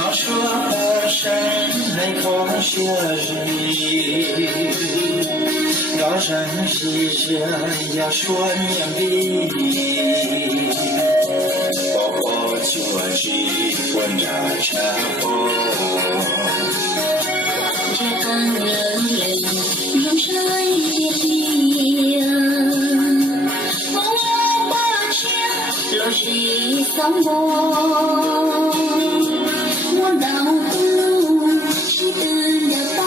那说河山内空雪日，高山西下要说年比，包括旧日温热茶火。这般人类用山野地呀，我把钱落西桑波。我到公路西登的包，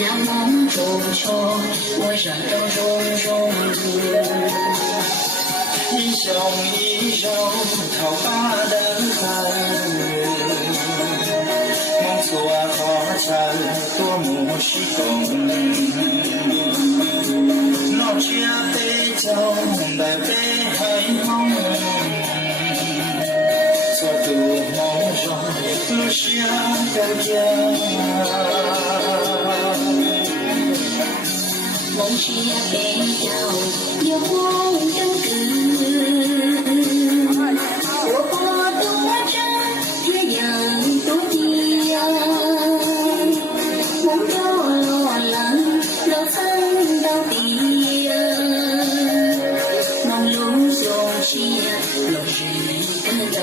让梦中秋，我山都中英雄一手讨伐的恨，梦错花残多么虚空。老家北走在北海梦，错渡梦中落下高家。梦是北岛有红灯歌，我花多真天涯多地呀，梦中落浪老苍到底呀，梦中雄起落日可到。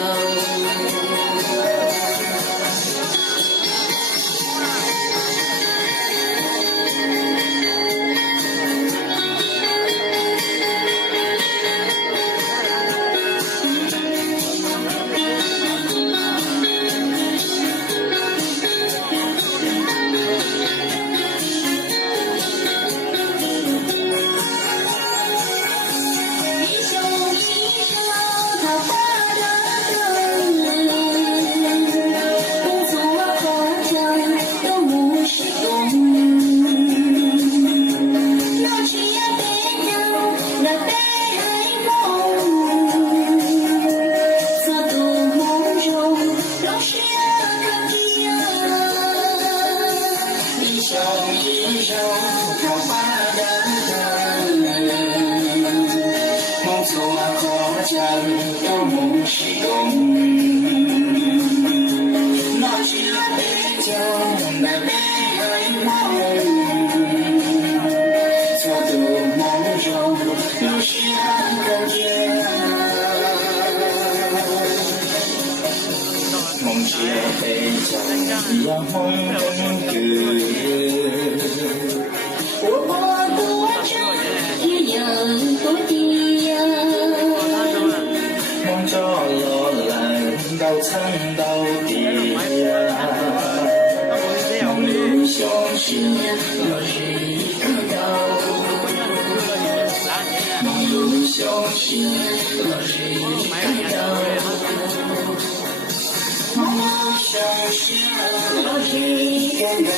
梦见北疆阳红灯歌，我花多真天涯多地呀，梦着落兰到苍到地呀，梦如雄狮落日可到，梦如雄狮落日可到。梦如雄狮落日可到。